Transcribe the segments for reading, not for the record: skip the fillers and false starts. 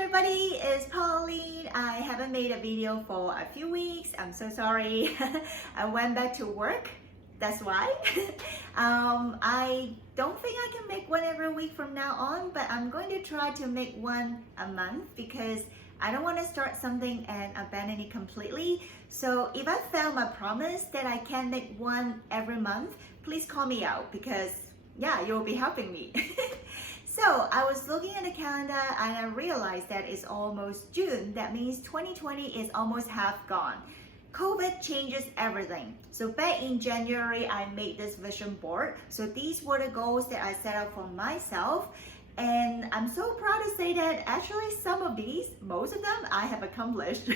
everybody, it's Pauline. I haven't made a video for a few weeks. I'm so sorry. I went back to work. That's why. I don't think I can make one every week from now on, but I'm going to try to make one a month because I don't want to start something and abandon it completely. So if I fail my promise that I can make one every month, please call me out because yeah, you'll be helping me. So I was looking at the calendar and I realized that it's almost June. That means 2020 is almost half gone. COVID changes everything. So back in January, I made this vision board. So these were the goals that I set out for myself. And I'm so proud to say that actually some of these, most of them, I have accomplished.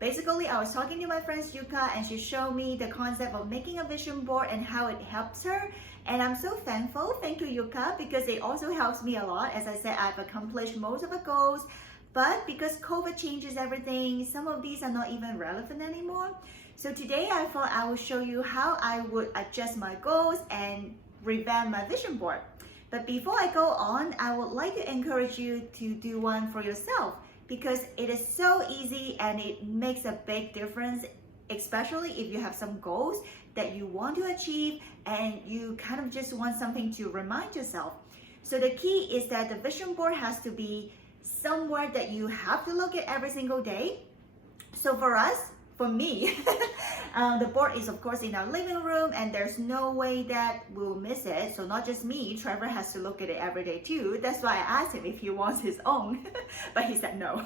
Basically, I was talking to my friend Yuka and she showed me the concept of making a vision board and how it helps her. And I'm so thankful, thank you Yuka, because it also helps me a lot. As I said, I've accomplished most of the goals, but because COVID changes everything, some of these are not even relevant anymore. So today I thought I will show you how I would adjust my goals and revamp my vision board. But before I go on, I would like to encourage you to do one for yourself because it is so easy and it makes a big difference, especially if you have some goals that you want to achieve and you kind of just want something to remind yourself. So the key is that the vision board has to be somewhere that you have to look at every single day. So for me, the board is of course in our living room and there's no way that we'll miss it. So not just me, Trevor has to look at it every day too. That's why I asked him if he wants his own, but he said no.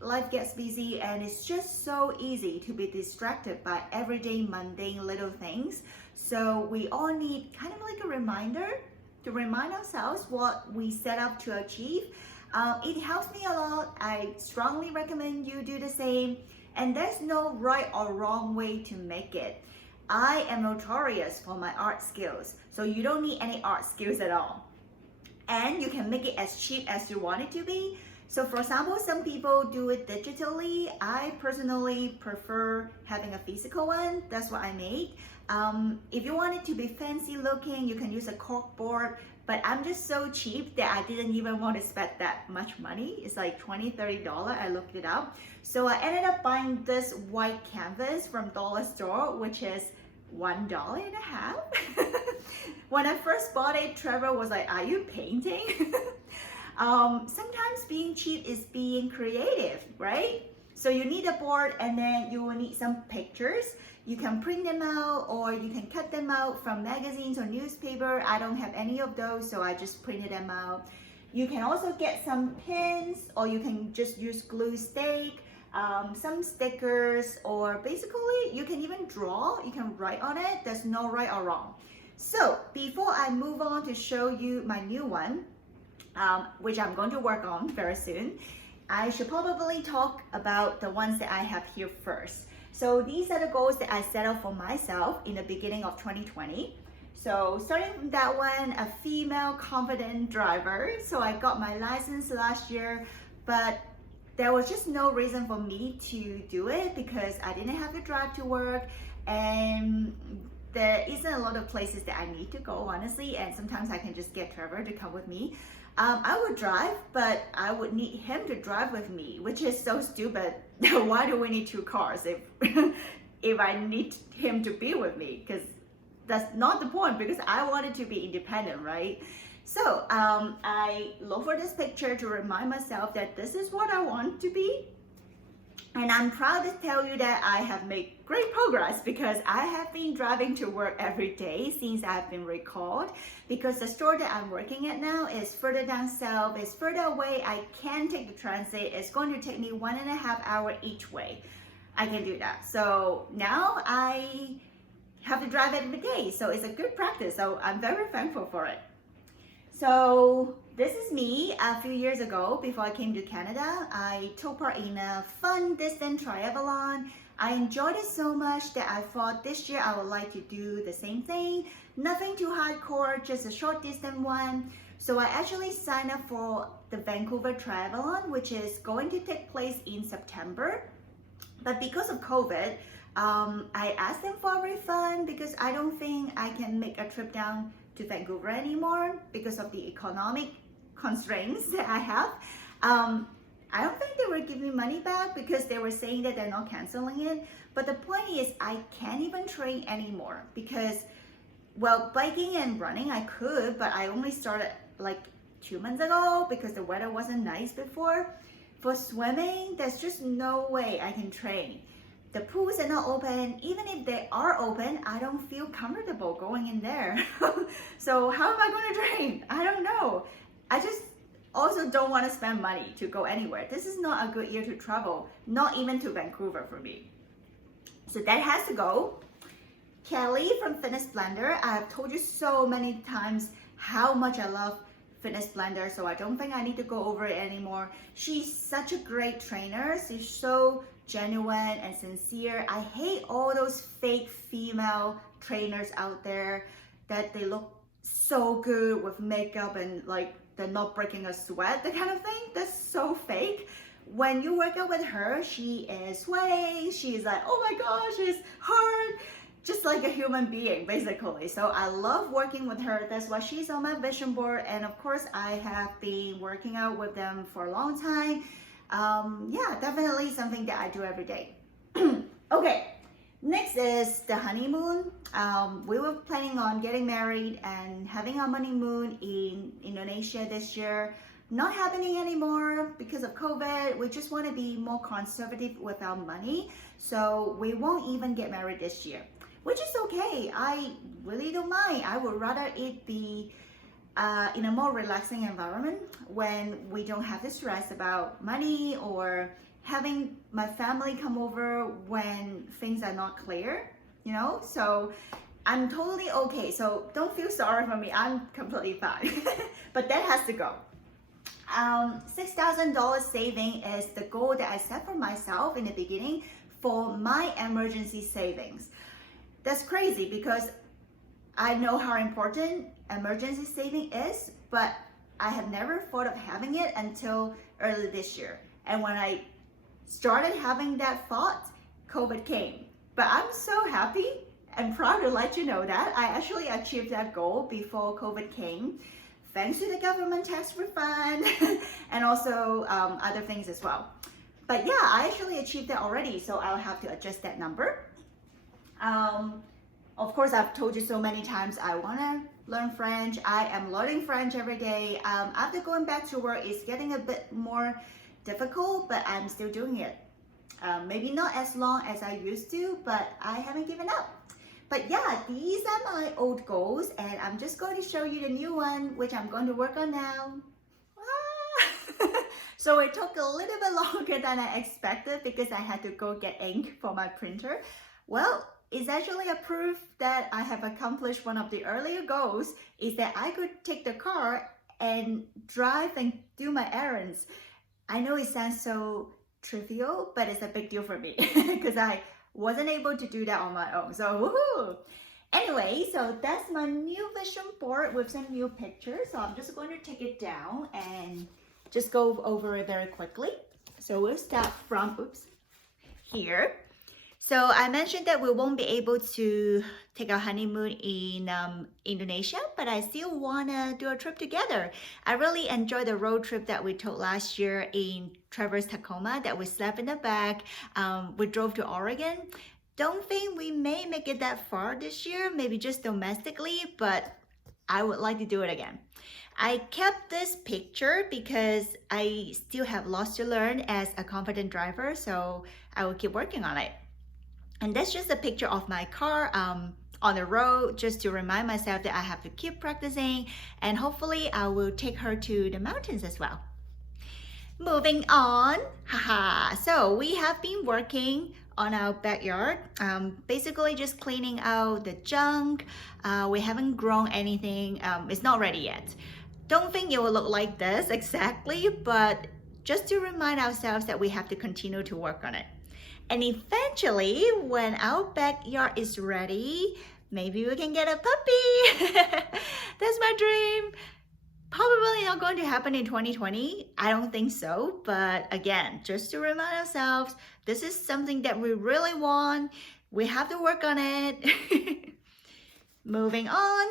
Life gets busy and it's just so easy to be distracted by everyday mundane little things. So we all need kind of like a reminder to remind ourselves what we set up to achieve. It helps me a lot. I strongly recommend you do the same. And there's no right or wrong way to make it. I am notorious for my art skills, so you don't need any art skills at all. And you can make it as cheap as you want it to be. So for example, some people do it digitally. I personally prefer having a physical one. That's what I made. If you want it to be fancy looking, you can use a cork board. But I'm just so cheap that I didn't even want to spend that much money. It's like $20-$30, I looked it up. So I ended up buying this white canvas from Dollar Store, which is $1.50. When I first bought it, Trevor was like, are you painting? Sometimes being cheap is being creative, right? So you need a board and then you will need some pictures. You can print them out or you can cut them out from magazines or newspaper. I don't have any of those, so I just printed them out. You can also get some pins or you can just use glue stick, some stickers, or basically you can even draw, you can write on it. There's no right or wrong. So before I move on to show you my new one, which I'm going to work on very soon, I should probably talk about the ones that I have here first. So these are the goals that I set out for myself in the beginning of 2020. So starting from that one, a female confident driver. So I got my license last year, but there was just no reason for me to do it because I didn't have to drive to work and there isn't a lot of places that I need to go, honestly, and sometimes I can just get Trevor to come with me. I would drive, but I would need him to drive with me, which is so stupid. Why do we need two cars if I need him to be with me? Because that's not the point, because I wanted to be independent, right? So I look for this picture to remind myself that this is what I want to be. And I'm proud to tell you that I have made great progress because I have been driving to work every day since I've been recalled, because the store that I'm working at now is further down south, it's further away. I can take the transit. It's going to take me 1.5 hours each way. I can do that. So now I have to drive every day. So it's a good practice. So I'm very thankful for it. So this is me a few years ago before I came to Canada. I took part in a fun distance triathlon. I enjoyed it so much that I thought this year I would like to do the same thing. Nothing too hardcore, just a short distance one. So I actually signed up for the Vancouver Triathlon, which is going to take place in September. But because of COVID, I asked them for a refund because I don't think I can make a trip down to Vancouver anymore because of the economic constraints that I have. I don't think they were giving me money back because they were saying that they're not canceling it. But the point is, I can't even train anymore because, well, biking and running I could, but I only started like 2 months ago because the weather wasn't nice before. For swimming, there's just no way I can train. The pools are not open. Even if they are open, I don't feel comfortable going in there. So how am I going to train? I don't know. I just also don't want to spend money to go anywhere. This is not a good year to travel, not even to Vancouver for me. So that has to go. Kelly from Fitness Blender, I have told you so many times how much I love Fitness Blender, so I don't think I need to go over it anymore. She's such a great trainer. She's so genuine and sincere. I hate all those fake female trainers out there that they look so good with makeup and like they're not breaking a sweat, that kind of thing. That's so fake. When you work out with her, she is sweating. She's like, oh my gosh, it's hard. Just like a human being, basically. So I love working with her. That's why she's on my vision board. And of course, I have been working out with them for a long time. Yeah, definitely something that I do every day. Okay, next is the honeymoon. We were planning on getting married and having our honeymoon in Indonesia this year. Not happening anymore because of COVID. We just want to be more conservative with our money. So we won't even get married this year, which is okay. I really don't mind. I would rather it be in a more relaxing environment when we don't have to stress about money or having my family come over when things are not clear, you know? So I'm totally okay. So don't feel sorry for me. I'm completely fine. But that has to go. $6,000 saving is the goal that I set for myself in the beginning for my emergency savings. That's crazy because I know how important emergency saving is, but I have never thought of having it until early this year. And when I started having that thought, COVID came. But I'm so happy and proud to let you know that I actually achieved that goal before COVID came, thanks to the government tax refund and also other things as well. But yeah, I actually achieved that already, so I'll have to adjust that number. Of course, I've told you so many times I want to learn French. I am learning French every day. After going back to work, it's getting a bit more difficult, but I'm still doing it. Maybe not as long as I used to, but I haven't given up. But yeah, these are my old goals, and I'm just going to show you the new one, which I'm going to work on now. So it took a little bit longer than I expected because I had to go get ink for my printer. Well, it's actually a proof that I have accomplished one of the earlier goals, is that I could take the car and drive and do my errands. I know it sounds so trivial, but it's a big deal for me because I wasn't able to do that on my own. So woohoo! Anyway, so that's my new vision board with some new pictures. So I'm just going to take it down and just go over it very quickly. So we'll start from, here. So I mentioned that we won't be able to take our honeymoon in Indonesia, but I still want to do a trip together. I really enjoyed the road trip that we took last year in Traverse Tacoma, that we slept in the back. We drove to Oregon. Don't think we may make it that far this year, maybe just domestically, but I would like to do it again. I kept this picture because I still have lots to learn as a confident driver, so I will keep working on it. And that's just a picture of my car on the road, just to remind myself that I have to keep practicing, and hopefully I will take her to the mountains as well. Moving on, so we have been working on our backyard, basically just cleaning out the junk. We haven't grown anything, it's not ready yet. Don't think it will look like this exactly, but just to remind ourselves that we have to continue to work on it. And eventually, when our backyard is ready, maybe we can get a puppy. That's my dream. Probably not going to happen in 2020. I don't think so. But again, just to remind ourselves, this is something that we really want. We have to work on it. Moving on.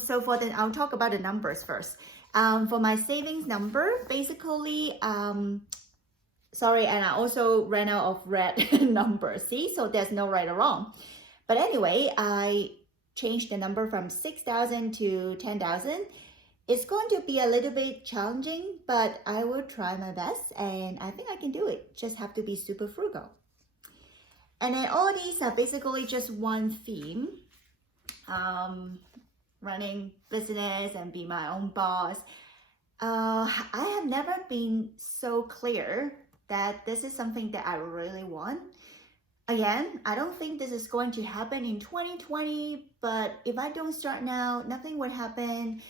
So I'll talk about the numbers first. For my savings number, basically, sorry, and I also ran out of red numbers. See, so there's no right or wrong. But anyway, I changed the number from 6,000 to 10,000. It's going to be a little bit challenging, but I will try my best and I think I can do it. Just have to be super frugal. And then all these are basically just one theme. Running business and be my own boss. I have never been so clear that this is something that I really want. Again, I don't think this is going to happen in 2020, but if I don't start now, nothing would happen.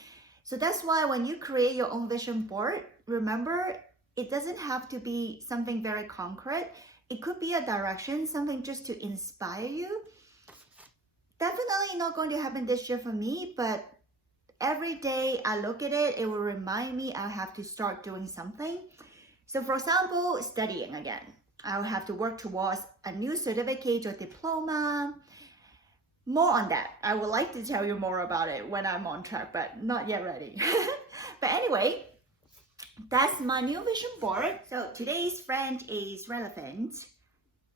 So that's why when you create your own vision board, remember, it doesn't have to be something very concrete. It could be a direction, something just to inspire you. Definitely not going to happen this year for me, but every day I look at it, it will remind me I have to start doing something. So for example, studying again. I'll have to work towards a new certificate or diploma. More on that. I would like to tell you more about it when I'm on track, but not yet ready. But anyway, that's my new vision board. So today's French is relevant.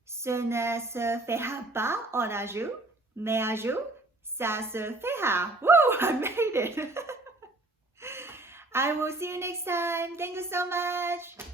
Ce ne se fera pas en un jour, mais un jour, ça se fera. Woo! I made it. I will see you next time. Thank you so much.